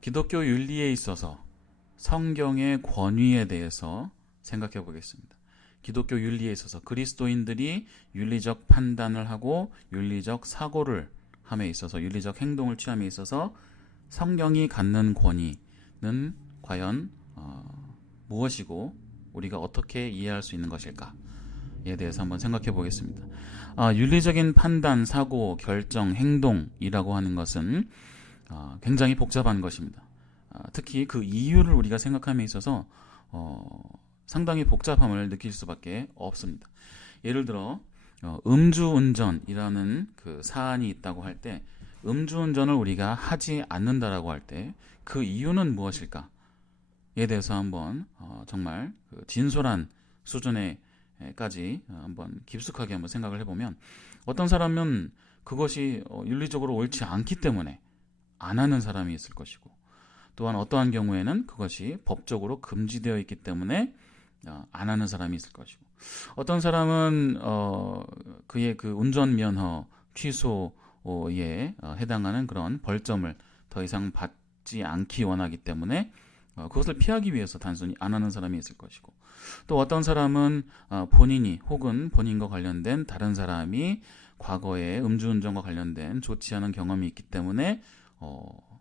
기독교 윤리에 있어서 성경의 권위에 대해서 생각해 보겠습니다. 기독교 윤리에 있어서 그리스도인들이 윤리적 판단을 하고 윤리적 사고를 함에 있어서 윤리적 행동을 취함에 있어서 성경이 갖는 권위는 과연 무엇이고 우리가 어떻게 이해할 수 있는 것일까에 대해서 한번 생각해 보겠습니다. 윤리적인 판단, 사고, 결정, 행동이라고 하는 것은 굉장히 복잡한 것입니다. 특히 그 이유를 우리가 생각함에 있어서 상당히 복잡함을 느낄 수밖에 없습니다. 예를 들어 음주운전이라는 그 사안이 있다고 할 때 음주운전을 우리가 하지 않는다라고 할 때 그 이유는 무엇일까에 대해서 한번 정말 그 진솔한 수준에까지 한번 깊숙하게 한번 생각을 해보면 어떤 사람은 그것이 윤리적으로 옳지 않기 때문에 안 하는 사람이 있을 것이고 또한 어떠한 경우에는 그것이 법적으로 금지되어 있기 때문에 안 하는 사람이 있을 것이고 어떤 사람은 그의 그 운전면허 취소에 해당하는 그런 벌점을 더 이상 받지 않기 원하기 때문에 그것을 피하기 위해서 단순히 안 하는 사람이 있을 것이고 또 어떤 사람은 본인이 혹은 본인과 관련된 다른 사람이 과거에 음주운전과 관련된 좋지 않은 경험이 있기 때문에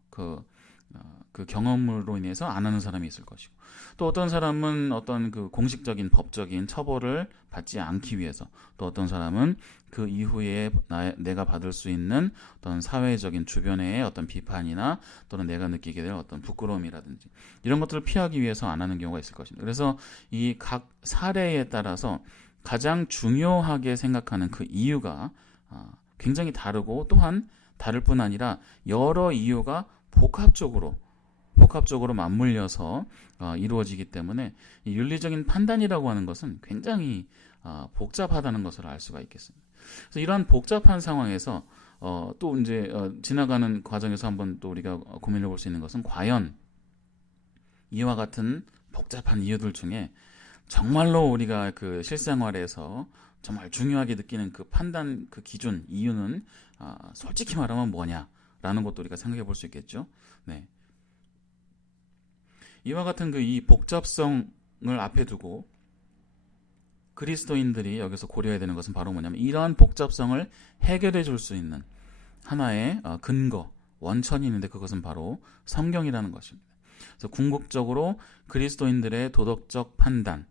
그 경험으로 인해서 안 하는 사람이 있을 것이고 또 어떤 사람은 어떤 그 공식적인 법적인 처벌을 받지 않기 위해서 또 어떤 사람은 그 이후에 내가 받을 수 있는 어떤 사회적인 주변의 어떤 비판이나 또는 내가 느끼게 될 어떤 부끄러움이라든지 이런 것들을 피하기 위해서 안 하는 경우가 있을 것입니다. 그래서 이 각 사례에 따라서 가장 중요하게 생각하는 그 이유가 굉장히 다르고 또한 다를 뿐 아니라 여러 이유가 복합적으로 맞물려서 이루어지기 때문에 이 윤리적인 판단이라고 하는 것은 굉장히 복잡하다는 것을 알 수가 있겠습니다. 그래서 이러한 복잡한 상황에서 또 이제 지나가는 과정에서 한번 또 우리가 고민해 볼 수 있는 것은 과연 이와 같은 복잡한 이유들 중에 정말로 우리가 그 실생활에서 정말 중요하게 느끼는 그 판단, 그 기준, 이유는 솔직히 말하면 뭐냐라는 것도 우리가 생각해 볼 수 있겠죠. 네. 이와 같은 그 이 복잡성을 앞에 두고 그리스도인들이 여기서 고려해야 되는 것은 바로 뭐냐면 이러한 복잡성을 해결해 줄 수 있는 하나의 근거, 원천이 있는데 그것은 바로 성경이라는 것입니다. 그래서 궁극적으로 그리스도인들의 도덕적 판단,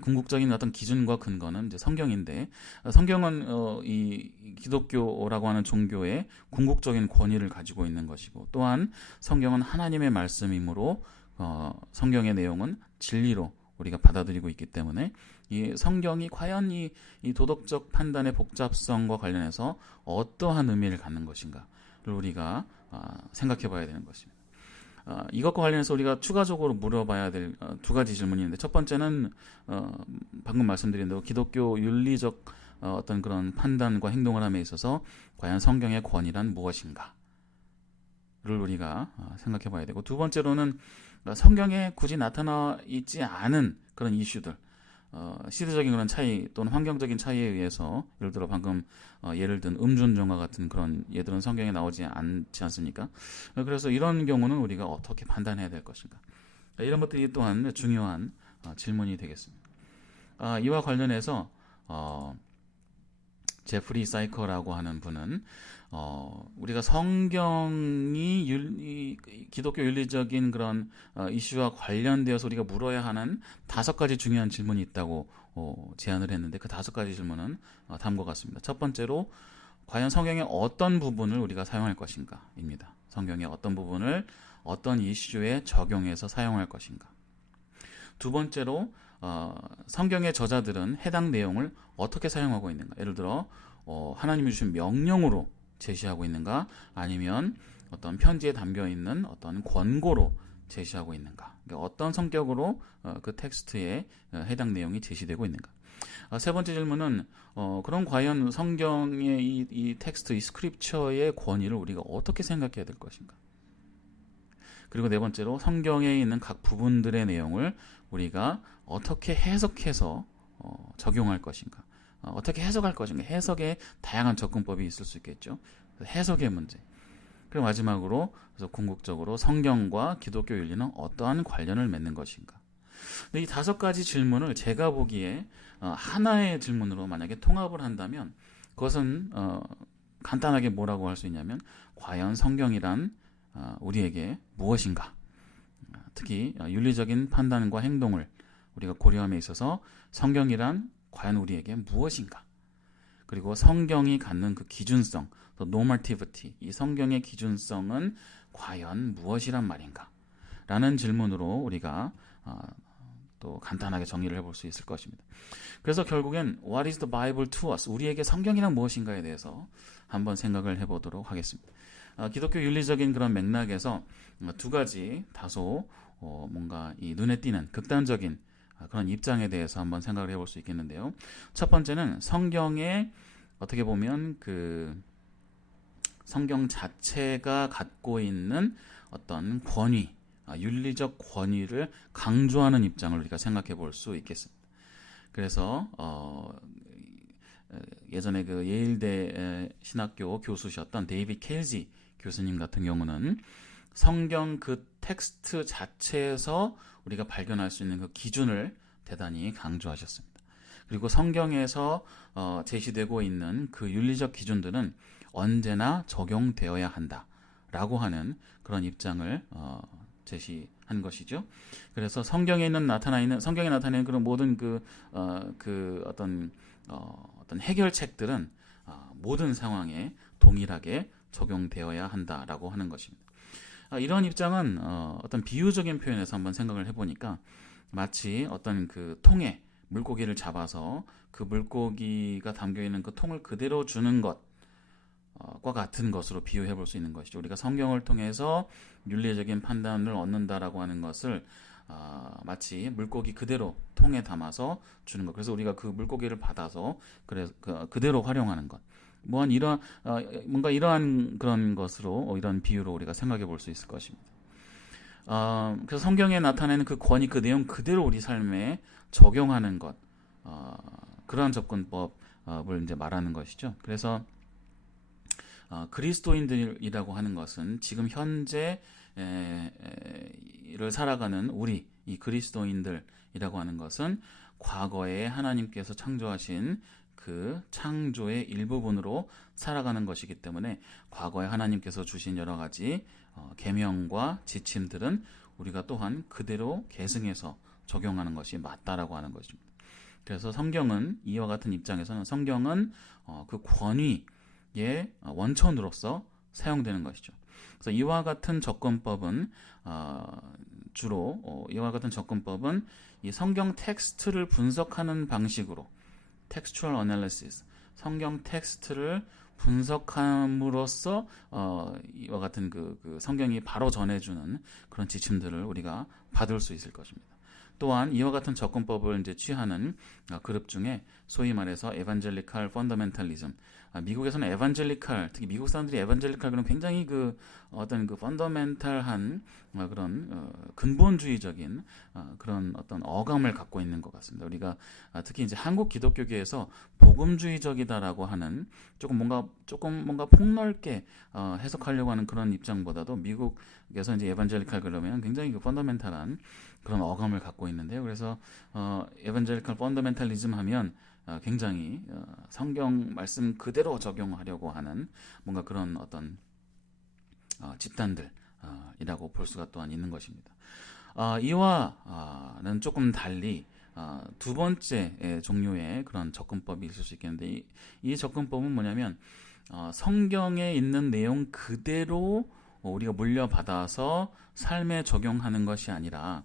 궁극적인 어떤 기준과 근거는 이제 성경인데 성경은 이 기독교라고 하는 종교의 궁극적인 권위를 가지고 있는 것이고 또한 성경은 하나님의 말씀이므로 성경의 내용은 진리로 우리가 받아들이고 있기 때문에 이 성경이 과연 이 도덕적 판단의 복잡성과 관련해서 어떠한 의미를 갖는 것인가를 우리가 생각해 봐야 되는 것입니다. 이것과 관련해서 우리가 추가적으로 물어봐야 될 두 가지 질문이 있는데 첫 번째는 방금 말씀드린 대로 기독교 윤리적 어떤 그런 판단과 행동을 함에 있어서 과연 성경의 권위란 무엇인가를 우리가 생각해 봐야 되고 두 번째로는 성경에 굳이 나타나 있지 않은 그런 이슈들 시대적인 그런 차이 또는 환경적인 차이에 의해서 예를 들어 방금 예를 든 음주운전과 같은 그런 예들은 성경에 나오지 않지 않습니까? 그래서 이런 경우는 우리가 어떻게 판단해야 될 것인가? 이런 것들이 또한 중요한 질문이 되겠습니다. 이와 관련해서 제프리 사이커라고 하는 분은 우리가 성경이 기독교 윤리적인 그런 이슈와 관련되어서 우리가 물어야 하는 5가지 중요한 질문이 있다고 제안을 했는데 그 5가지 질문은 다음과 같습니다. 첫 번째로 과연 성경의 어떤 부분을 우리가 사용할 것인가입니다. 성경의 어떤 부분을 어떤 이슈에 적용해서 사용할 것인가. 두 번째로 성경의 저자들은 해당 내용을 어떻게 사용하고 있는가. 예를 들어 하나님이 주신 명령으로 제시하고 있는가 아니면 어떤 편지에 담겨 있는 어떤 권고로 제시하고 있는가. 그러니까 어떤 성격으로 그 텍스트에 해당 내용이 제시되고 있는가. 세 번째 질문은 그럼 과연 성경의 이 텍스트, 이 스크립처의 권위를 우리가 어떻게 생각해야 될 것인가. 그리고 네 번째로 성경에 있는 각 부분들의 내용을 우리가 어떻게 해석해서 적용할 것인가. 어떻게 해석할 것인가. 해석에 다양한 접근법이 있을 수 있겠죠. 해석의 문제. 그리고 마지막으로 그래서 궁극적으로 성경과 기독교 윤리는 어떠한 관련을 맺는 것인가. 근데 이 5가지 질문을 제가 보기에 하나의 질문으로 만약에 통합을 한다면 그것은 간단하게 뭐라고 할 수 있냐면 과연 성경이란 우리에게 무엇인가. 특히 윤리적인 판단과 행동을 우리가 고려함에 있어서 성경이란 과연 우리에게 무엇인가. 그리고 성경이 갖는 그 기준성, 또 normativity, 이 성경의 기준성은 과연 무엇이란 말인가? 라는 질문으로 우리가 또 간단하게 정리를 해볼 수 있을 것입니다. 그래서 결국엔 What is the Bible to us? 우리에게 성경이란 무엇인가에 대해서 한번 생각을 해보도록 하겠습니다. 기독교 윤리적인 그런 맥락에서 2가지 다소 뭔가 이 눈에 띄는 극단적인 그런 입장에 대해서 한번 생각을 해볼 수 있겠는데요. 첫 번째는 성경에 어떻게 보면 그 성경 자체가 갖고 있는 어떤 권위, 윤리적 권위를 강조하는 입장을 우리가 생각해 볼 수 있겠습니다. 그래서 예전에 그 예일대 신학교 교수셨던 데이비드 켈지 교수님 같은 경우는 성경 그 텍스트 자체에서 우리가 발견할 수 있는 그 기준을 대단히 강조하셨습니다. 그리고 성경에서 제시되고 있는 그 윤리적 기준들은 언제나 적용되어야 한다라고 하는 그런 입장을 제시한 것이죠. 그래서 성경에 나타내는 그런 모든 어떤 해결책들은 모든 상황에 동일하게 적용되어야 한다라고 하는 것입니다. 이런 입장은 어떤 비유적인 표현에서 한번 생각을 해보니까 마치 어떤 그 통에 물고기를 잡아서 그 물고기가 담겨 있는 그 통을 그대로 주는 것과 같은 것으로 비유해 볼 수 있는 것이죠. 우리가 성경을 통해서 윤리적인 판단을 얻는다라고 하는 것을 마치 물고기 그대로 통에 담아서 주는 것. 그래서 우리가 그 물고기를 받아서 그대로 활용하는 것. 뭔가 이러한 그런 것으로 이런 비유로 우리가 생각해 볼 수 있을 것입니다. 그래서 성경에 나타내는 그 권위, 그 내용 그대로 우리 삶에 적용하는 것, 그러한 접근법을 이제 말하는 것이죠. 그래서 그리스도인들이라고 하는 것은 지금 현재 를 살아가는 우리 이 그리스도인들이라고 하는 것은 과거에 하나님께서 창조하신 그 창조의 일부분으로 살아가는 것이기 때문에 과거에 하나님께서 주신 여러 가지 계명과 지침들은 우리가 또한 그대로 계승해서 적용하는 것이 맞다라고 하는 것입니다. 그래서 성경은 이와 같은 입장에서는 성경은 그 권위의 원천으로서 사용되는 것이죠. 그래서 이와 같은 접근법은 주로 이와 같은 접근법은 이 성경 텍스트를 분석하는 방식으로 textual analysis, 성경 텍스트를 분석함으로써 이와 같은 그 성경이 바로 전해주는 그런 지침들을 우리가 받을 수 있을 것입니다. 또한 이와 같은 접근법을 이제 취하는 그룹 중에 소위 말해서 에반젤리칼 펀더멘탈리즘, 미국에서는 에반젤리칼, 특히 미국 사람들이 에반젤리칼 그런 굉장히 어떤 펀더멘탈한 그런 근본주의적인 그런 어떤 어감을 갖고 있는 것 같습니다. 우리가 특히 이제 한국 기독교계에서 복음주의적이다라고 하는 조금 뭔가 폭넓게 해석하려고 하는 그런 입장보다도 미국에서 이제 에반젤리칼 그러면 굉장히 펀더멘탈한 그런 어감을 갖고 있는데요. 그래서 에반젤리칼 펀더멘탈리즘 하면 굉장히 성경 말씀 그대로 적용하려고 하는 뭔가 그런 어떤 집단들이라고 볼 수가 또한 있는 것입니다. 이와는 조금 달리 2번째 종류의 그런 접근법이 있을 수 있겠는데 이 접근법은 뭐냐면 성경에 있는 내용 그대로 우리가 물려받아서 삶에 적용하는 것이 아니라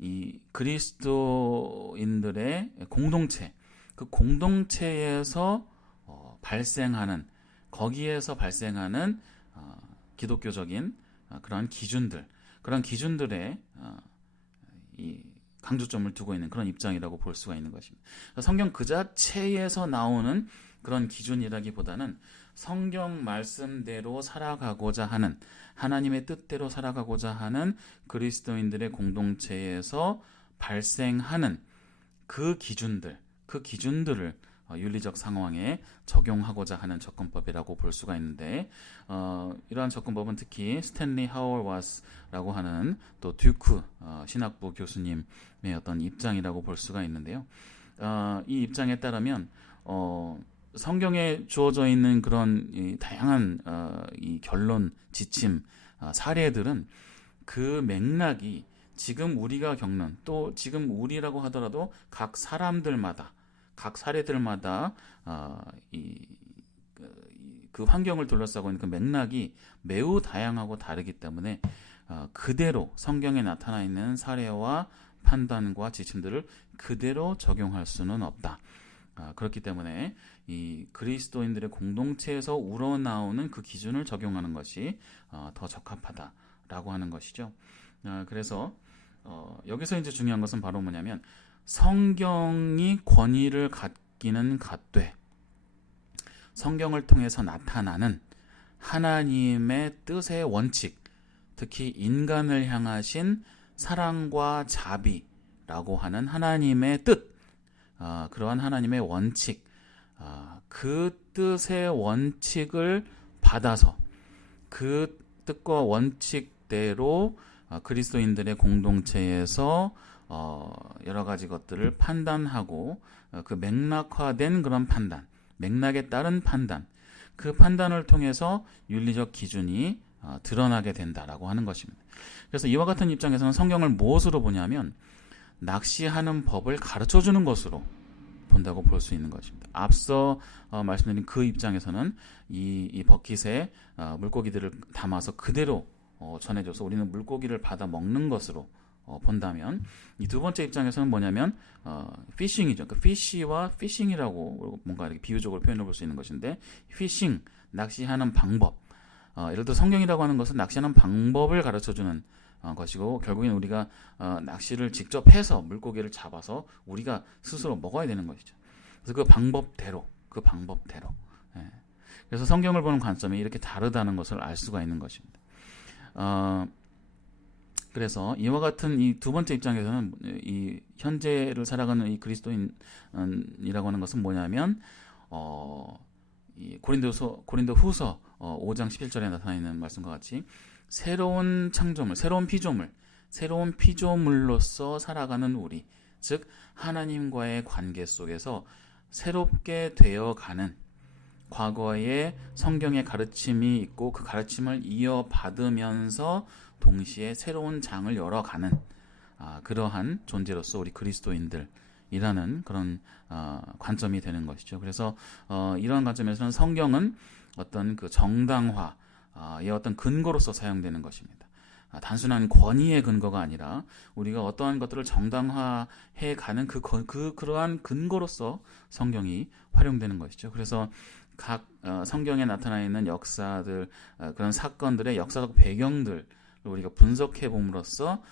이 그리스도인들의 공동체, 그 공동체에서 거기에서 발생하는 기독교적인 그런 기준들의 이 강조점을 두고 있는 그런 입장이라고 볼 수가 있는 것입니다. 성경 그 자체에서 나오는 그런 기준이라기보다는 성경 말씀대로 살아가고자 하는 하나님의 뜻대로 살아가고자 하는 그리스도인들의 공동체에서 발생하는 그 기준들을 윤리적 상황에 적용하고자 하는 접근법이라고 볼 수가 있는데 이러한 접근법은 특히 스탠리 하워와스라고 하는 또 듀크 신학부 교수님의 어떤 입장이라고 볼 수가 있는데요. 이 입장에 따르면 성경에 주어져 있는 그런 이 다양한 이 결론, 지침, 사례들은 그 맥락이 지금 우리가 겪는 또 지금 우리라고 하더라도 각 사람들마다 각 사례들마다 그 환경을 둘러싸고 있는 그 맥락이 매우 다양하고 다르기 때문에 그대로 성경에 나타나 있는 사례와 판단과 지침들을 그대로 적용할 수는 없다. 그렇기 때문에 이 그리스도인들의 공동체에서 우러나오는 그 기준을 적용하는 것이 더 적합하다라고 하는 것이죠. 그래서 여기서 이제 중요한 것은 바로 뭐냐면 성경이 권위를 갖기는 갖되 성경을 통해서 나타나는 하나님의 뜻의 원칙, 특히 인간을 향하신 사랑과 자비라고 하는 하나님의 뜻, 그러한 하나님의 원칙, 그 뜻의 원칙을 받아서 그 뜻과 원칙대로 그리스도인들의 공동체에서 여러 가지 것들을 판단하고 그 맥락화된 그런 판단, 맥락에 따른 판단, 그 판단을 통해서 윤리적 기준이 드러나게 된다라고 하는 것입니다. 그래서 이와 같은 입장에서는 성경을 무엇으로 보냐면 낚시하는 법을 가르쳐주는 것으로 본다고 볼 수 있는 것입니다. 앞서 말씀드린 그 입장에서는 이 버킷에 물고기들을 담아서 그대로 전해줘서 우리는 물고기를 받아 먹는 것으로 본다면 이 두 번째 입장에서는 뭐냐면 피싱이죠. 그 피쉬와 피싱이라고 뭔가 이렇게 비유적으로 표현해 볼 수 있는 것인데 피싱, 낚시하는 방법. 예를 들어 성경이라고 하는 것은 낚시하는 방법을 가르쳐주는 것이고 결국엔 우리가 낚시를 직접 해서 물고기를 잡아서 우리가 스스로 먹어야 되는 것이죠. 그래서 그 방법대로 예. 그래서 성경을 보는 관점이 이렇게 다르다는 것을 알 수가 있는 것입니다. 그래서 이와 같은 이 두 번째 입장에서는 이 현재를 살아가는 이 그리스도인이라고 하는 것은 뭐냐면 이 고린도후서 5장 11절에 나타나 있는 말씀과 같이 새로운 창조물, 새로운 피조물로서 살아가는 우리, 즉 하나님과의 관계 속에서 새롭게 되어가는 과거에 성경의 가르침이 있고 그 가르침을 이어받으면서 동시에 새로운 장을 열어가는 그러한 존재로서 우리 그리스도인들이라는 그런 관점이 되는 것이죠. 그래서 이러한 관점에서는 성경은 어떤 그 정당화의 어떤 근거로서 사용되는 것입니다. 단순한 권위의 근거가 아니라 우리가 어떠한 것들을 정당화해 가는 그러한 근거로서 성경이 활용되는 것이죠. 그래서 각 성경에 나타나 있는 역사들, 그런 사건들의 역사적 배경들 우리가 분석해 봄으로써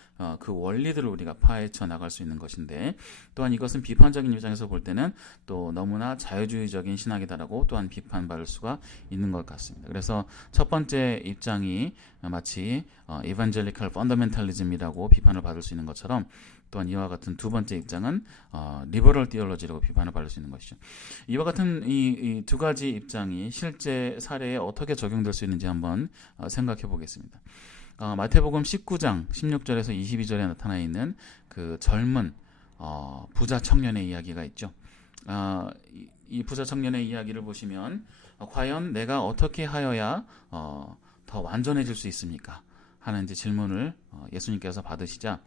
그 원리들을 우리가 파헤쳐 나갈 수 있는 것인데 또한 이것은 비판적인 입장에서 볼 때는 또 너무나 자유주의적인 신학이다라고 또한 비판받을 수가 있는 것 같습니다. 그래서 첫 번째 입장이 마치 evangelicals fundamentalism이라고 비판을 받을 수 있는 것처럼 또한 이와 같은 두 번째 입장은 liberal theology라고 비판을 받을 수 있는 것이죠. 이와 같은 이 두 가지 입장이 실제 사례에 어떻게 적용될 수 있는지 한번 생각해 보겠습니다. 마태복음 19장 16절에서 22절에 나타나 있는 그 젊은 부자 청년의 이야기가 있죠. 이 부자 청년의 이야기를 보시면 과연 내가 어떻게 하여야 더 완전해질 수 있습니까? 하는 이제 질문을 예수님께서 받으시자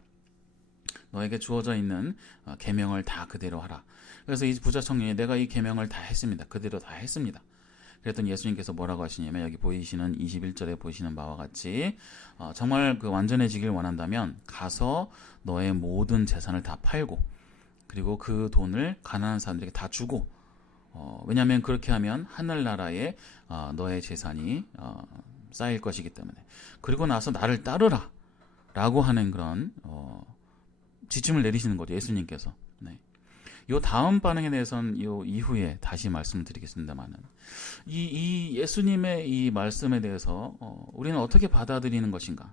너에게 주어져 있는 계명을 다 그대로 하라. 그래서 이 부자 청년이 내가 이 계명을 다 했습니다. 그대로 다 했습니다. 그랬더니 예수님께서 뭐라고 하시냐면 여기 보이시는 21절에 보이시는 바와 같이 정말 그 완전해지길 원한다면 가서 너의 모든 재산을 다 팔고 그리고 그 돈을 가난한 사람들에게 다 주고 왜냐하면 그렇게 하면 하늘나라에 너의 재산이 쌓일 것이기 때문에 그리고 나서 나를 따르라 라고 하는 그런 지침을 내리시는 거죠. 예수님께서. 네. 요 다음 반응에 대해서는 요 이후에 다시 말씀을 드리겠습니다만은 이 예수님의 이 말씀에 대해서 우리는 어떻게 받아들이는 것인가?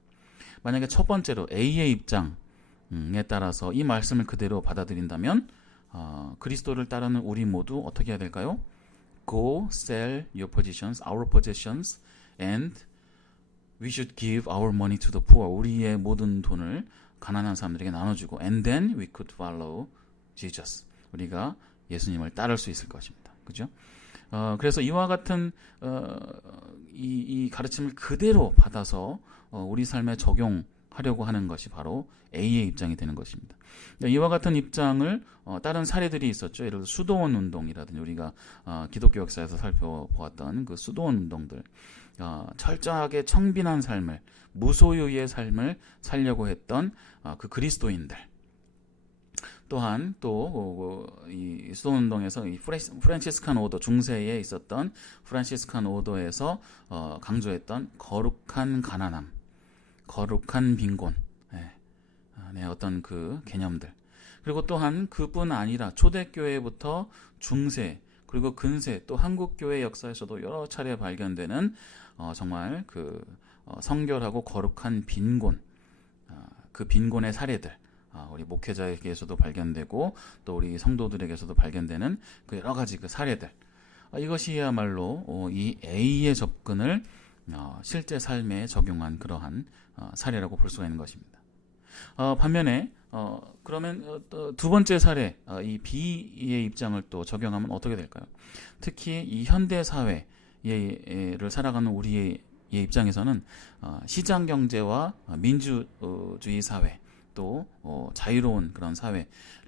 만약에 첫 번째로 A의 입장에 따라서 이 말씀을 그대로 받아들인다면 그리스도를 따르는 우리 모두 어떻게 해야 될까요? Go sell your possessions, our possessions, and we should give our money to the poor. 우리의 모든 돈을 가난한 사람들에게 나눠주고, and then we could follow Jesus. 우리가 예수님을 따를 수 있을 것입니다. 그죠? 그래서 이와 같은 이 가르침을 그대로 받아서 우리 삶에 적용하려고 하는 것이 바로 A의 입장이 되는 것입니다. 이와 같은 입장을 다른 사례들이 있었죠. 예를 들어 수도원 운동이라든지 우리가 기독교 역사에서 살펴보았던 그 수도원 운동들, 철저하게 청빈한 삶을, 무소유의 삶을 살려고 했던 그 그리스도인들, 또한 또 이 수도원 운동에서 이 프란치스칸 오더, 중세에 있었던 프란치스칸 오더에서 강조했던 거룩한 가난함, 거룩한 빈곤, 어떤 그 개념들, 그리고 또한 그뿐 아니라 초대교회부터 중세 그리고 근세, 또 한국교회 역사에서도 여러 차례 발견되는 정말 그 성결하고 거룩한 빈곤, 그 빈곤의 사례들, 우리 목회자에게서도 발견되고 또 우리 성도들에게서도 발견되는 그 여러 가지 그 사례들, 이것이야말로 이 A의 접근을 실제 삶에 적용한 그러한 사례라고 볼 수가 있는 것입니다. 반면에 그러면 두 번째 사례, 이 B의 입장을 또 적용하면 어떻게 될까요? 특히 이 현대 사회를 살아가는 우리의 입장에서는 시장 경제와 민주주의 사회, 또 자유로운 그런 사회를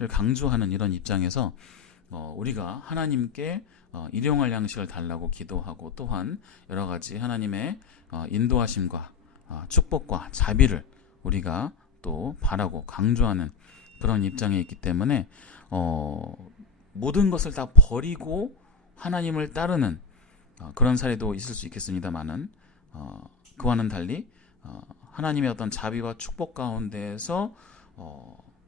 강조하는 이런 입장에서 우리가 하나님께 일용할 양식을 달라고 기도하고, 또한 여러 가지 하나님의 인도하심과 축복과 자비를 우리가 또 바라고 강조하는 그런 입장에 있기 때문에 모든 것을 다 버리고 하나님을 따르는 그런 사례도 있을 수 있겠습니다만은, 그와는 달리 하나님의 어떤 자비와 축복 가운데에서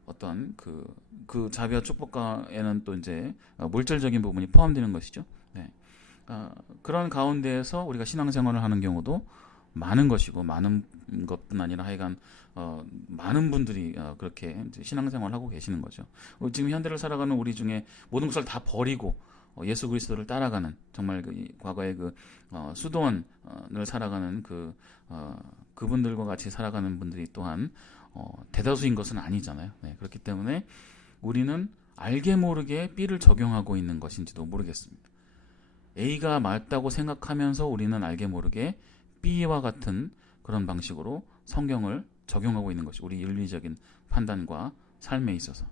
어떤 그 자비와 축복에는 또 이제 물질적인 부분이 포함되는 것이죠. 네. 그런 가운데에서 우리가 신앙생활을 하는 경우도 많은 것이고, 많은 것뿐 아니라 하여간 많은 분들이 그렇게 이제 신앙생활을 하고 계시는 거죠. 지금 현대를 살아가는 우리 중에 모든 것을 다 버리고 예수 그리스도를 따라가는, 정말 과거의 그 수도원을 살아가는 그분들과 같이 살아가는 분들이 또한 대다수인 것은 아니잖아요. 네, 그렇기 때문에 우리는 알게 모르게 B를 적용하고 있는 것인지도 모르겠습니다. A가 맞다고 생각하면서 우리는 알게 모르게 B와 같은 그런 방식으로 성경을 적용하고 있는 것이 우리 윤리적인 판단과 삶에 있어서.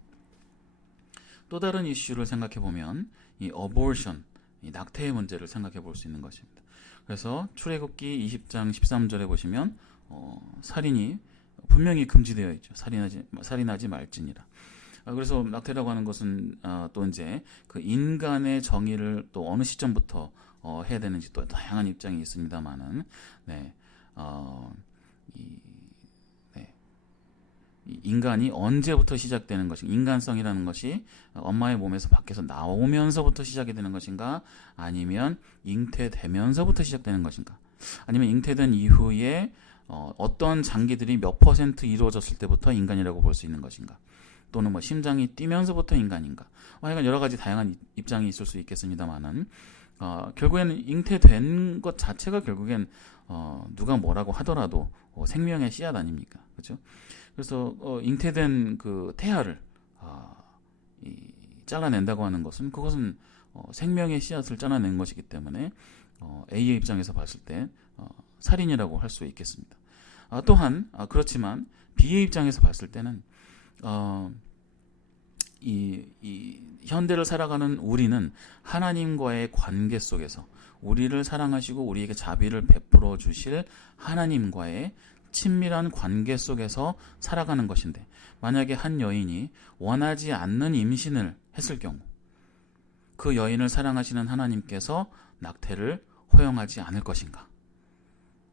또 다른 이슈를 생각해 보면 이 abortion, 이 낙태의 문제를 생각해 볼 수 있는 것입니다. 그래서 출애굽기 20장 13절에 보시면 살인이 분명히 금지되어 있죠. 살인하지 말지니라. 그래서 낙태라고 하는 것은 또 이제 그 인간의 정의를 또 어느 시점부터 해야 되는지 또 다양한 입장이 있습니다만은, 이 인간이 언제부터 시작되는 것인가, 인간성이라는 것이 엄마의 몸에서 밖에서 나오면서부터 시작이 되는 것인가, 아니면 잉태되면서부터 시작되는 것인가, 아니면 잉태된 이후에 어떤 장기들이 몇 % 이루어졌을 때부터 인간이라고 볼 수 있는 것인가, 또는 뭐 심장이 뛰면서부터 인간인가, 하여간 여러 가지 다양한 입장이 있을 수 있겠습니다만은, 결국에는 잉태된 것 자체가 결국엔 누가 뭐라고 하더라도 생명의 씨앗 아닙니까? 그렇죠? 그래서 잉태된 그 태아를 잘라낸다고 하는 것은, 그것은 생명의 씨앗을 잘라낸 것이기 때문에 A의 입장에서 봤을 때 살인이라고 할 수 있겠습니다. 또한 그렇지만 B의 입장에서 봤을 때는 이 현대를 살아가는 우리는 하나님과의 관계 속에서 우리를 사랑하시고 우리에게 자비를 베풀어 주실 하나님과의 친밀한 관계 속에서 살아가는 것인데, 만약에 한 여인이 원하지 않는 임신을 했을 경우 그 여인을 사랑하시는 하나님께서 낙태를 허용하지 않을 것인가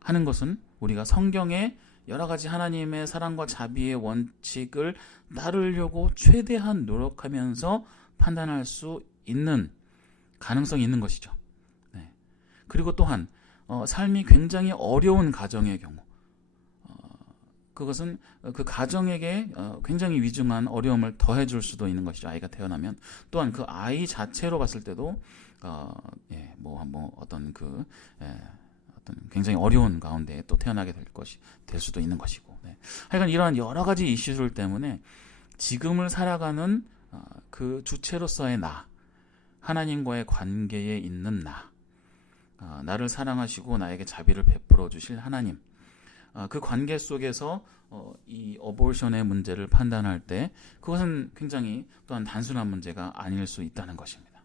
하는 것은, 우리가 성경의 여러 가지 하나님의 사랑과 자비의 원칙을 따르려고 최대한 노력하면서 판단할 수 있는 가능성이 있는 것이죠. 네. 그리고 또한 삶이 굉장히 어려운 가정의 경우, 그것은 그 가정에게 굉장히 위중한 어려움을 더해줄 수도 있는 것이죠. 아이가 태어나면 또한 그 아이 자체로 봤을 때도 어떤 어떤 굉장히 어려운 가운데 또 태어나게 될 수도 있는 것이고. 하여간 이러한 여러 가지 이슈들 때문에 지금을 살아가는 그 주체로서의 나, 하나님과의 관계에 있는 나를 사랑하시고 나에게 자비를 베풀어 주실 하나님, 그 관계 속에서 이 어보션의 문제를 판단할 때 그것은 굉장히 또한 단순한 문제가 아닐 수 있다는 것입니다.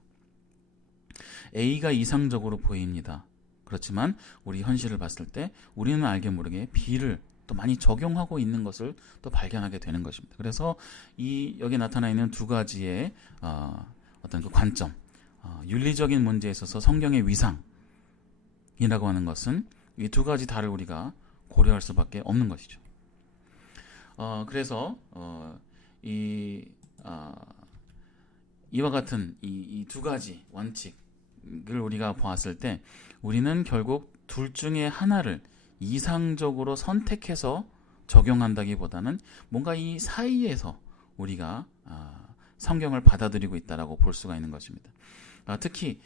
A가 이상적으로 보입니다. 그렇지만 우리 현실을 봤을 때 우리는 알게 모르게 B를 또 많이 적용하고 있는 것을 또 발견하게 되는 것입니다. 그래서 여기 나타나 있는 두 가지의 어떤 그 관점, 윤리적인 문제에 있어서 성경의 위상이라고 하는 것은 이 두 가지 다를 우리가 고려할 수밖에 없는 것이죠. 그래서 이와 같은 이 두 가지 원칙을 우리가 보았을 때 우리는 결국 둘 중에 하나를 이상적으로 선택해서 적용한다기보다는 뭔가 이 사이에서 우리가 성경을 받아들이고 있다라고 볼 수가 있는 것입니다. 특히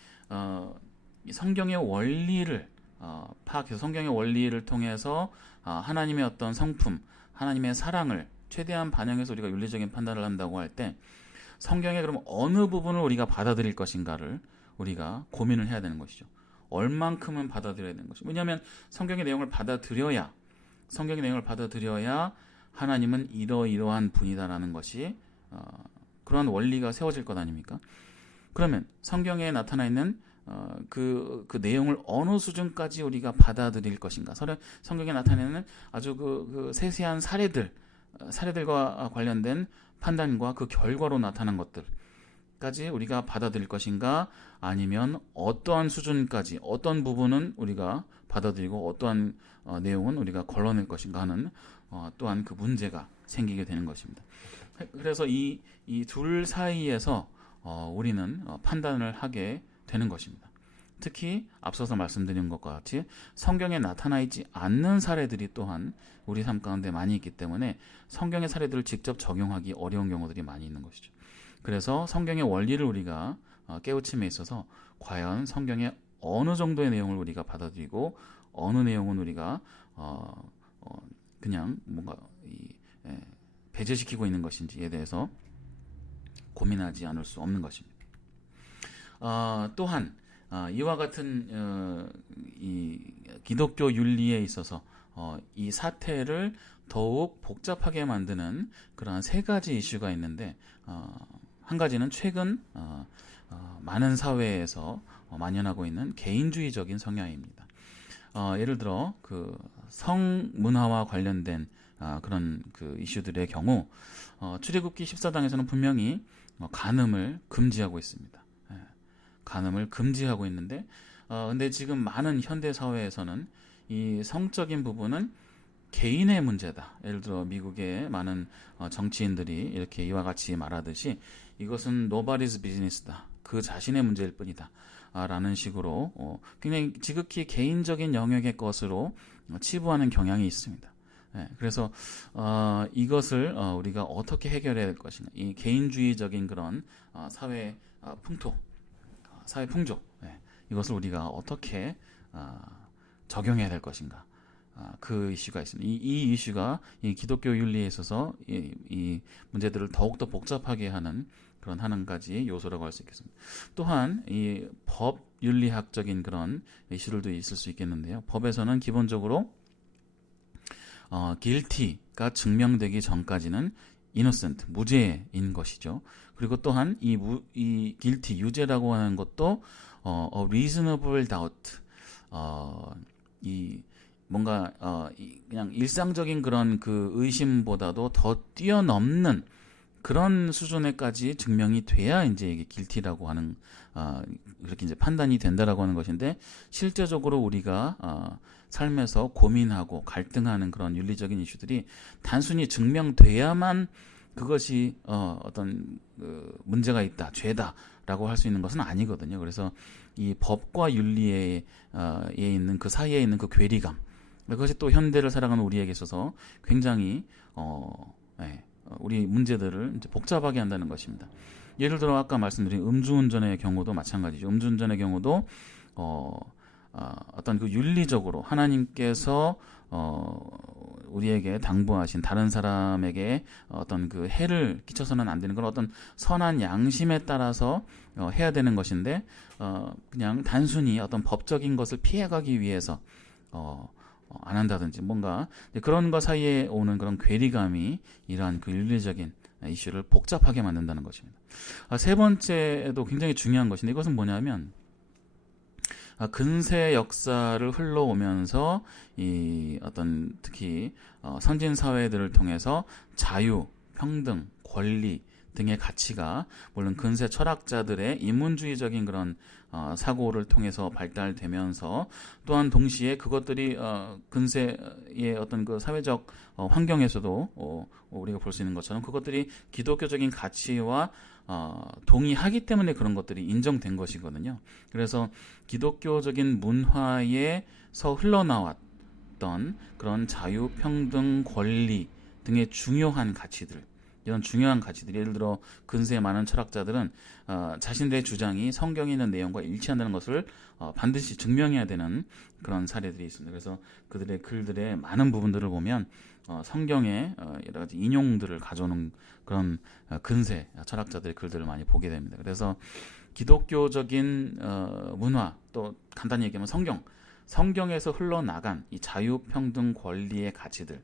성경의 원리를 파악해서 성경의 원리를 통해서 하나님의 어떤 성품, 하나님의 사랑을 최대한 반영해서 우리가 윤리적인 판단을 한다고 할 때 성경의 그럼 어느 부분을 우리가 받아들일 것인가를 우리가 고민을 해야 되는 것이죠. 얼만큼은 받아들여야 되는 것이죠. 왜냐하면 성경의 내용을 받아들여야 하나님은 이러이러한 분이다라는 것이 그러한 원리가 세워질 것 아닙니까? 그러면 성경에 나타나 있는 그 내용을 어느 수준까지 우리가 받아들일 것인가? 성경에 나타내는 아주 그 세세한 사례들과 관련된 판단과 그 결과로 나타난 것들까지 우리가 받아들일 것인가? 아니면 어떠한 수준까지, 어떤 부분은 우리가 받아들이고 어떠한 내용은 우리가 걸러낼 것인가 하는 또한 그 문제가 생기게 되는 것입니다. 그래서 이 둘 사이에서 우리는 판단을 하게 되는 것입니다. 특히 앞서서 말씀드린 것과 같이 성경에 나타나 있지 않는 사례들이 또한 우리 삶 가운데 많이 있기 때문에 성경의 사례들을 직접 적용하기 어려운 경우들이 많이 있는 것이죠. 그래서 성경의 원리를 우리가 깨우침에 있어서 과연 성경의 어느 정도의 내용을 우리가 받아들이고 어느 내용은 우리가 그냥 뭔가 배제시키고 있는 것인지에 대해서 고민하지 않을 수 없는 것입니다. 또한 이와 같은 이 기독교 윤리에 있어서 이 사태를 더욱 복잡하게 만드는 그러한 세 가지 이슈가 있는데 한 가지는 최근 많은 사회에서 만연하고 있는 개인주의적인 성향입니다. 예를 들어 그 성문화와 관련된 그런 그 이슈들의 경우 출애굽기 14장에서는 분명히 간음을 금지하고 있습니다. 간음을 금지하고 있는데 근데 지금 많은 현대 사회에서는 이 성적인 부분은 개인의 문제다. 예를 들어 미국의 많은 정치인들이 이렇게 이와 같이 말하듯이 이것은 nobody's business다. 그 자신의 문제일 뿐이다. 라는 식으로 굉장히 지극히 개인적인 영역의 것으로 치부하는 경향이 있습니다. 그래서 이것을 우리가 어떻게 해결해야 될 것인가? 이 개인주의적인 그런 사회 풍조, 이것을 우리가 어떻게 적용해야 될 것인가? 그 이슈가 있습니다. 이 이슈가 이 기독교 윤리에 있어서 이 문제들을 더욱더 복잡하게 하는 그런 한 가지 요소라고 할 수 있겠습니다. 또한 이 법 윤리학적인 그런 이슈들도 있을 수 있겠는데요. 법에서는 기본적으로 guilty가 증명되기 전까지는 innocent, 무죄인 것이죠. 그리고 또한 이 guilty, 유죄라고 하는 것도 a reasonable doubt, 뭔가 그냥 일상적인 그런 그 의심보다도 더 뛰어넘는 그런 수준에까지 증명이 돼야 이제 이게 guilty라고 하는 그렇게 이제 판단이 된다라고 하는 것인데 실제적으로 우리가 삶에서 고민하고 갈등하는 그런 윤리적인 이슈들이 단순히 증명돼야만 그것이 어떤 문제가 있다, 죄다라고 할 수 있는 것은 아니거든요. 그래서 이 법과 윤리에 있는 그 사이에 있는 그 괴리감을 그것이 또 현대를 살아가는 우리에게 있어서 굉장히 우리 문제들을 이제 복잡하게 한다는 것입니다. 예를 들어 아까 말씀드린 음주운전의 경우도 마찬가지죠. 음주운전의 경우도 어떤 그 윤리적으로 하나님께서 우리에게 당부하신 다른 사람에게 어떤 그 해를 끼쳐서는 안 되는 그런 어떤 선한 양심에 따라서 해야 되는 것인데 그냥 단순히 어떤 법적인 것을 피해가기 위해서 안 한다든지 뭔가 그런 것 사이에 오는 그런 괴리감이 이러한 그 윤리적인 이슈를 복잡하게 만든다는 것입니다. 세 번째도 굉장히 중요한 것인데 이것은 뭐냐면 근세 역사를 흘러오면서 이 어떤 특히 선진 사회들을 통해서 자유, 평등, 권리 등의 가치가 물론 근세 철학자들의 인문주의적인 그런 사고를 통해서 발달되면서 또한 동시에 그것들이 근세의 어떤 그 사회적 환경에서도 우리가 볼 수 있는 것처럼 그것들이 기독교적인 가치와 동의하기 때문에 그런 것들이 인정된 것이거든요. 그래서 기독교적인 문화에서 흘러나왔던 그런 자유, 평등, 권리 등의 중요한 가치들, 이런 중요한 가치들, 예를 들어 근세의 많은 철학자들은 자신들의 주장이 성경에 있는 내용과 일치한다는 것을 반드시 증명해야 되는 그런 사례들이 있습니다. 그래서 그들의 글들의 많은 부분들을 보면 성경의 여러 가지 인용들을 가져오는 그런 근세 철학자들의 글들을 많이 보게 됩니다. 그래서 기독교적인 문화, 또 간단히 얘기하면 성경에서 흘러나간 이 자유, 평등, 권리의 가치들.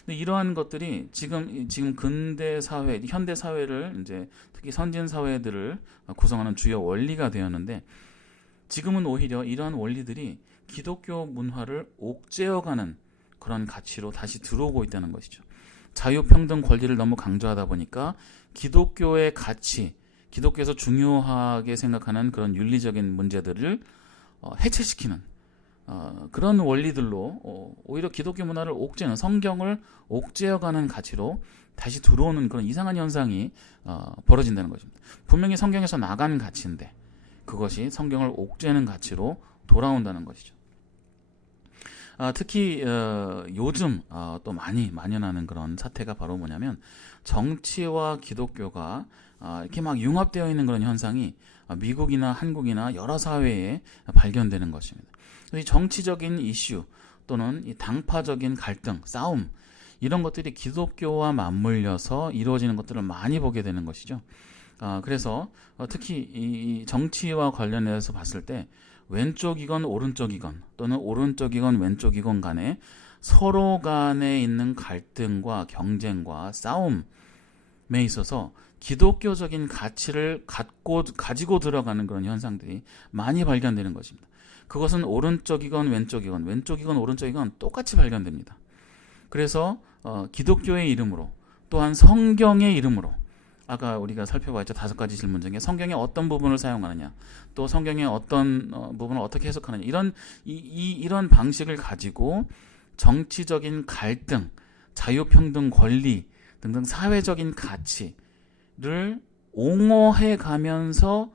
근데 이러한 것들이 지금 근대 사회, 현대 사회를 이제 특히 선진 사회들을 구성하는 주요 원리가 되었는데 지금은 오히려 이러한 원리들이 기독교 문화를 옥죄어가는 그런 가치로 다시 들어오고 있다는 것이죠. 자유, 평등, 권리를 너무 강조하다 보니까 기독교의 가치, 기독교에서 중요하게 생각하는 그런 윤리적인 문제들을 해체시키는 그런 원리들로 오히려 기독교 문화를 옥죄는, 성경을 옥죄어가는 가치로 다시 들어오는 그런 이상한 현상이 벌어진다는 것입니다. 분명히 성경에서 나간 가치인데 그것이 성경을 옥죄는 가치로 돌아온다는 것이죠. 특히 요즘 또 많이 만연하는 그런 사태가 바로 뭐냐면 정치와 기독교가 이렇게 막 융합되어 있는 그런 현상이 미국이나 한국이나 여러 사회에 발견되는 것입니다. 이 정치적인 이슈 또는 이 당파적인 갈등, 싸움 이런 것들이 기독교와 맞물려서 이루어지는 것들을 많이 보게 되는 것이죠. 그래서 특히 이 정치와 관련해서 봤을 때 왼쪽이건 오른쪽이건 또는 오른쪽이건 왼쪽이건 간에 서로 간에 있는 갈등과 경쟁과 싸움에 있어서 기독교적인 가치를 가지고 들어가는 그런 현상들이 많이 발견되는 것입니다. 그것은 오른쪽이건 왼쪽이건 오른쪽이건 똑같이 발견됩니다. 그래서 기독교의 이름으로 또한 성경의 이름으로 아까 우리가 살펴봤죠. 5가지 질문 중에 성경의 어떤 부분을 사용하느냐, 또 성경의 어떤 부분을 어떻게 해석하느냐, 이런 방식을 가지고 정치적인 갈등, 자유평등, 권리 등등 사회적인 가치를 옹호해 가면서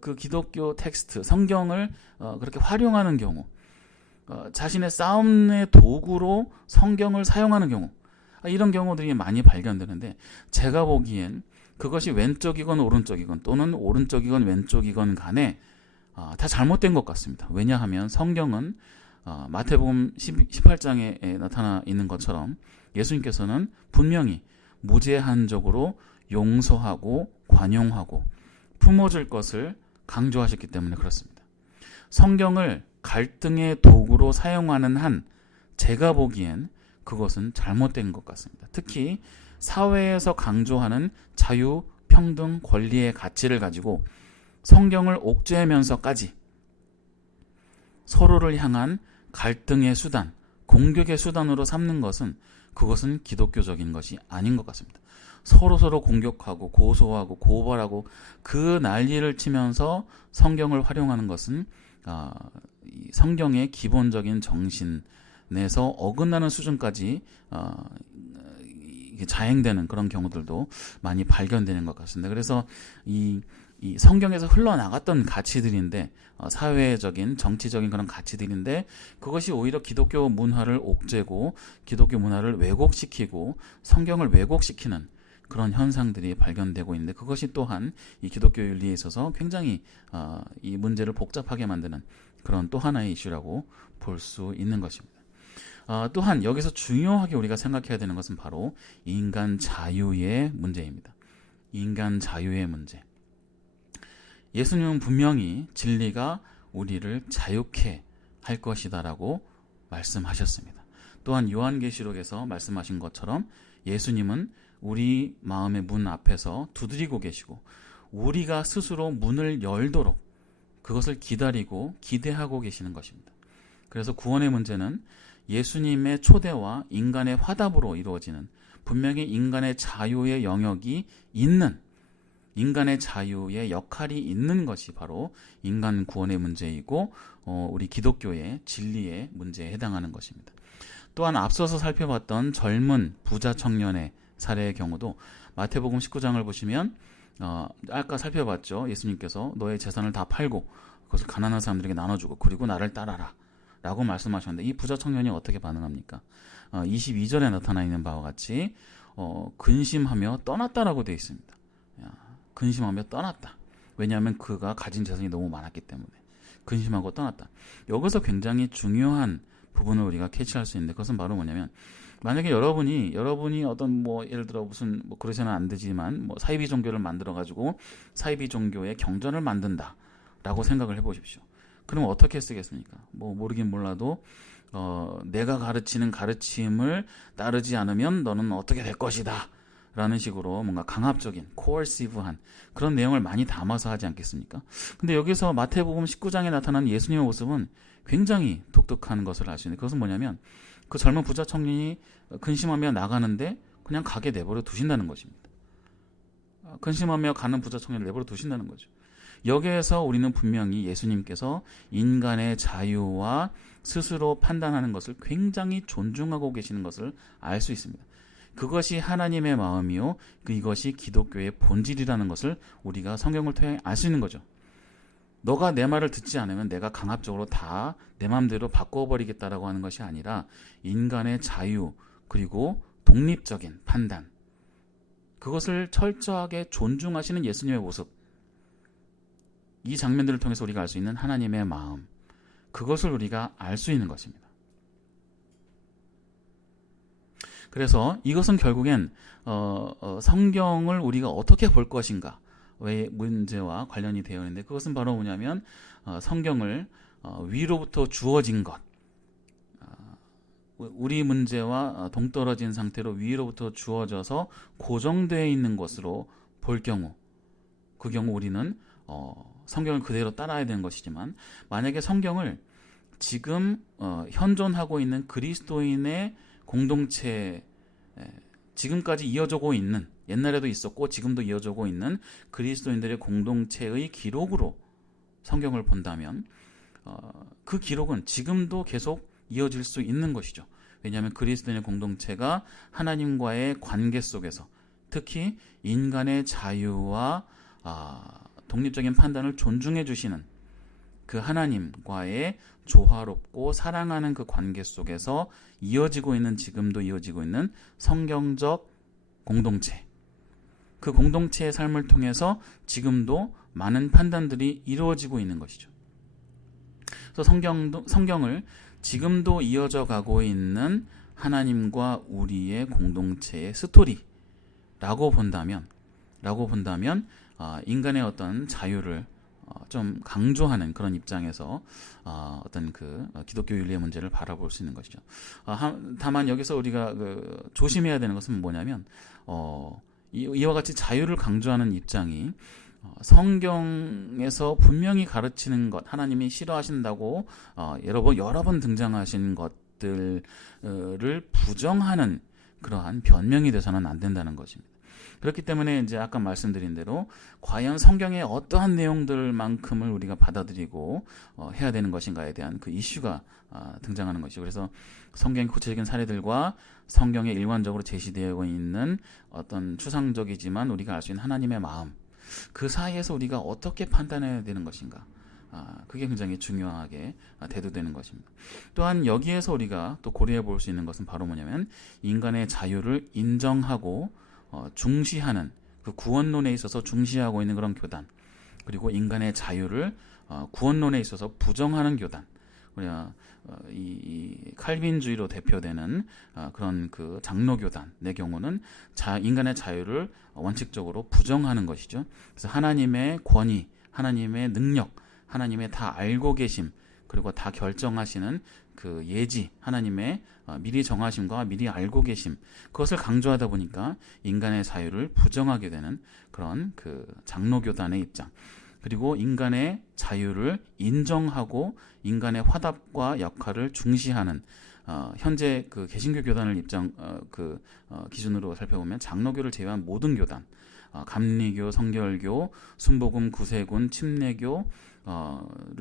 그 기독교 텍스트, 성경을 그렇게 활용하는 경우, 자신의 싸움의 도구로 성경을 사용하는 경우, 이런 경우들이 많이 발견되는데 제가 보기엔 그것이 왼쪽이건 오른쪽이건 또는 오른쪽이건 왼쪽이건 간에 다 잘못된 것 같습니다. 왜냐하면 성경은 마태복음 18장에 나타나 있는 것처럼 예수님께서는 분명히 무제한적으로 용서하고 관용하고 품어줄 것을 강조하셨기 때문에 그렇습니다. 성경을 갈등의 도구로 사용하는 한 제가 보기엔 그것은 잘못된 것 같습니다. 특히 사회에서 강조하는 자유, 평등, 권리의 가치를 가지고 성경을 옥죄면서까지 서로를 향한 갈등의 수단, 공격의 수단으로 삼는 것은 그것은 기독교적인 것이 아닌 것 같습니다. 서로 공격하고 고소하고 고발하고 그 난리를 치면서 성경을 활용하는 것은 성경의 기본적인 정신에서 어긋나는 수준까지 자행되는 그런 경우들도 많이 발견되는 것 같습니다. 그래서 이 이 성경에서 흘러나갔던 가치들인데 사회적인 정치적인 그런 가치들인데 그것이 오히려 기독교 문화를 옥죄고 기독교 문화를 왜곡시키고 성경을 왜곡시키는 그런 현상들이 발견되고 있는데 그것이 또한 이 기독교 윤리에 있어서 굉장히 이 문제를 복잡하게 만드는 그런 또 하나의 이슈라고 볼 수 있는 것입니다. 또한 여기서 중요하게 우리가 생각해야 되는 것은 바로 인간 자유의 문제입니다. 인간 자유의 문제. 예수님은 분명히 진리가 우리를 자유케 할 것이다라고 말씀하셨습니다. 또한 요한계시록에서 말씀하신 것처럼 예수님은 우리 마음의 문 앞에서 두드리고 계시고 우리가 스스로 문을 열도록 그것을 기다리고 기대하고 계시는 것입니다. 그래서 구원의 문제는 예수님의 초대와 인간의 화답으로 이루어지는 분명히 인간의 자유의 영역이 있는 인간의 자유의 역할이 있는 것이 바로 인간 구원의 문제이고 우리 기독교의 진리의 문제에 해당하는 것입니다. 또한 앞서서 살펴봤던 젊은 부자 청년의 사례의 경우도 마태복음 19장을 보시면 아까 살펴봤죠. 예수님께서 너의 재산을 다 팔고 그것을 가난한 사람들에게 나눠주고 그리고 나를 따라라 라고 말씀하셨는데 이 부자 청년이 어떻게 반응합니까? 22절에 나타나 있는 바와 같이 근심하며 떠났다라고 되어 있습니다. 근심하며 떠났다. 왜냐하면 그가 가진 재산이 너무 많았기 때문에 근심하고 떠났다. 여기서 굉장히 중요한 부분을 우리가 캐치할 수 있는데 그것은 바로 뭐냐면 만약에 여러분이 어떤 예를 들어 무슨 그러서는 안 되지만 사이비 종교를 만들어 가지고 사이비 종교의 경전을 만든다라고 생각을 해보십시오. 그럼 어떻게 쓰겠습니까? 모르긴 몰라도 내가 가르치는 가르침을 따르지 않으면 너는 어떻게 될 것이다 라는 식으로 뭔가 강압적인 coercive한 그런 내용을 많이 담아서 하지 않겠습니까? 근데 여기서 마태복음 19장에 나타난 예수님의 모습은 굉장히 독특한 것을 알 수 있는데 그것은 뭐냐면 그 젊은 부자 청년이 근심하며 나가는데 그냥 가게 내버려 두신다는 것입니다. 근심하며 가는 부자 청년을 내버려 두신다는 거죠. 여기에서 우리는 분명히 예수님께서 인간의 자유와 스스로 판단하는 것을 굉장히 존중하고 계시는 것을 알 수 있습니다. 그것이 하나님의 마음이요 이것이 기독교의 본질이라는 것을 우리가 성경을 통해 알 수 있는 거죠. 너가 내 말을 듣지 않으면 내가 강압적으로 다 내 마음대로 바꿔버리겠다라고 하는 것이 아니라 인간의 자유 그리고 독립적인 판단 그것을 철저하게 존중하시는 예수님의 모습 이 장면들을 통해서 우리가 알 수 있는 하나님의 마음 그것을 우리가 알 수 있는 것입니다. 그래서 이것은 결국엔 성경을 우리가 어떻게 볼 것인가의 문제와 관련이 되어 있는데 그것은 바로 뭐냐면 성경을 위로부터 주어진 것 우리 문제와 동떨어진 상태로 위로부터 주어져서 고정되어 있는 것으로 볼 경우 그 경우 우리는 성경을 그대로 따라야 되는 것이지만 만약에 성경을 지금 현존하고 있는 그리스도인의 공동체 지금까지 이어져고 있는 옛날에도 있었고 지금도 이어져고 있는 그리스도인들의 공동체의 기록으로 성경을 본다면 그 기록은 지금도 계속 이어질 수 있는 것이죠. 왜냐하면 그리스도인의 공동체가 하나님과의 관계 속에서 특히 인간의 자유와 독립적인 판단을 존중해 주시는 그 하나님과의 조화롭고 사랑하는 그 관계 속에서 이어지고 있는 지금도 이어지고 있는 성경적 공동체 그 공동체의 삶을 통해서 지금도 많은 판단들이 이루어지고 있는 것이죠. 그래서 성경을 지금도 이어져 가고 있는 하나님과 우리의 공동체의 스토리라고 본다면 인간의 어떤 자유를 좀 강조하는 그런 입장에서 어떤 그 기독교 윤리의 문제를 바라볼 수 있는 것이죠. 다만 여기서 우리가 조심해야 되는 것은 뭐냐면 이와 같이 자유를 강조하는 입장이 성경에서 분명히 가르치는 것 하나님이 싫어하신다고 여러 번 등장하신 것들을 부정하는 그러한 변명이 돼서는 안 된다는 것입니다. 그렇기 때문에 이제 아까 말씀드린 대로 과연 성경의 어떠한 내용들만큼을 우리가 받아들이고 해야 되는 것인가에 대한 그 이슈가 등장하는 것이죠. 그래서 성경의 구체적인 사례들과 성경에 일관적으로 제시되어 있는 어떤 추상적이지만 우리가 알 수 있는 하나님의 마음 그 사이에서 우리가 어떻게 판단해야 되는 것인가? 그게 굉장히 중요하게 대두되는 것입니다. 또한 여기에서 우리가 또 고려해 볼 수 있는 것은 바로 뭐냐면 인간의 자유를 인정하고 중시하는 그 구원론에 있어서 중시하고 있는 그런 교단, 그리고 인간의 자유를 구원론에 있어서 부정하는 교단, 이 칼빈주의로 대표되는 그런 그 장로교단의 경우는 인간의 자유를 원칙적으로 부정하는 것이죠. 그래서 하나님의 권위, 하나님의 능력, 하나님의 다 알고 계심, 그리고 다 결정하시는 그 예지, 하나님의 미리 정하심과 미리 알고 계심, 그것을 강조하다 보니까 인간의 자유를 부정하게 되는 그런 그 장로교단의 입장, 그리고 인간의 자유를 인정하고 인간의 화답과 역할을 중시하는 현재 그 개신교 교단을 기준으로 살펴보면 장로교를 제외한 모든 교단, 감리교, 성결교, 순복음, 구세군, 침례교를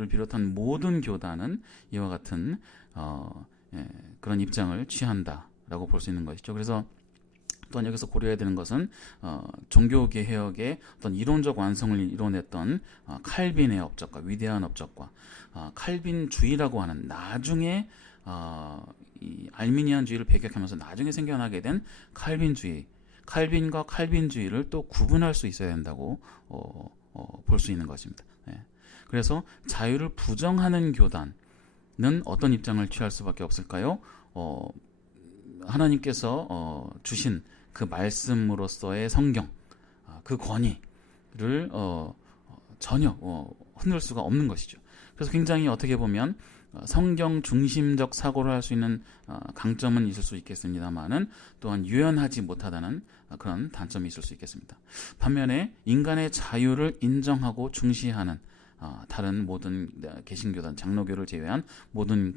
비롯한 모든 교단은 이와 같은 그런 입장을 취한다라고 볼 수 있는 것이죠. 그래서 또한 여기서 고려해야 되는 것은 종교개혁의 어떤 이론적 완성을 이뤄냈던 칼빈의 업적과 위대한 업적과 칼빈주의라고 하는 나중에 이 알미니안주의를 배격하면서 나중에 생겨나게 된 칼빈주의, 칼빈과 칼빈주의를 또 구분할 수 있어야 된다고 볼 수 있는 것입니다. 그래서 자유를 부정하는 교단은 어떤 입장을 취할 수밖에 없을까요? 하나님께서 주신 그 말씀으로서의 성경, 그 권위를 전혀 흔들 수가 없는 것이죠. 그래서 굉장히 어떻게 보면 성경 중심적 사고를 할 수 있는 강점은 있을 수 있겠습니다만은 또한 유연하지 못하다는 그런 단점이 있을 수 있겠습니다. 반면에 인간의 자유를 인정하고 중시하는 다른 모든 개신교단, 장로교를 제외한 모든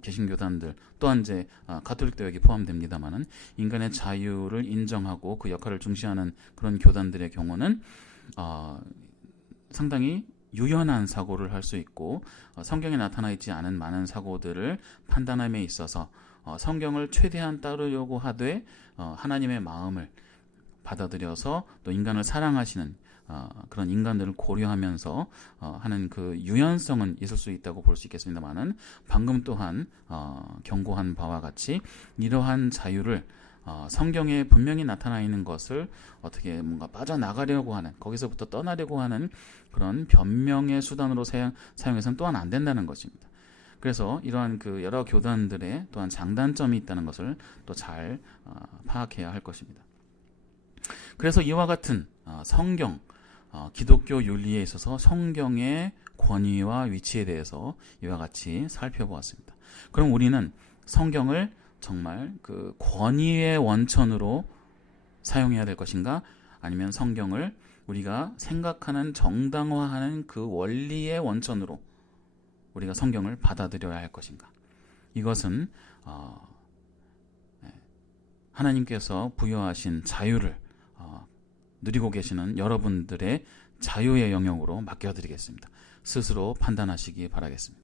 개신교단들, 또한 이제 가톨릭도 여기 포함됩니다만은 인간의 자유를 인정하고 그 역할을 중시하는 그런 교단들의 경우는 상당히 유연한 사고를 할 수 있고 성경에 나타나 있지 않은 많은 사고들을 판단함에 있어서 성경을 최대한 따르려고 하되 하나님의 마음을 받아들여서 또 인간을 사랑하시는 그런 인간들을 고려하면서 하는 그 유연성은 있을 수 있다고 볼 수 있겠습니다만은 방금 또한 경고한 바와 같이 이러한 자유를 성경에 분명히 나타나 있는 것을 어떻게 뭔가 빠져나가려고 하는, 거기서부터 떠나려고 하는 그런 변명의 수단으로 사용해서는 또한 안 된다는 것입니다. 그래서 이러한 그 여러 교단들의 또한 장단점이 있다는 것을 또 잘 파악해야 할 것입니다. 그래서 이와 같은 성경, 기독교 윤리에 있어서 성경의 권위와 위치에 대해서 이와 같이 살펴보았습니다. 그럼 우리는 성경을 정말 그 권위의 원천으로 사용해야 될 것인가? 아니면 성경을 우리가 생각하는 정당화하는 그 원리의 원천으로 우리가 성경을 받아들여야 할 것인가? 이것은 하나님께서 부여하신 자유를 누리고 계시는 여러분들의 자유의 영역으로 맡겨드리겠습니다. 스스로 판단하시기 바라겠습니다.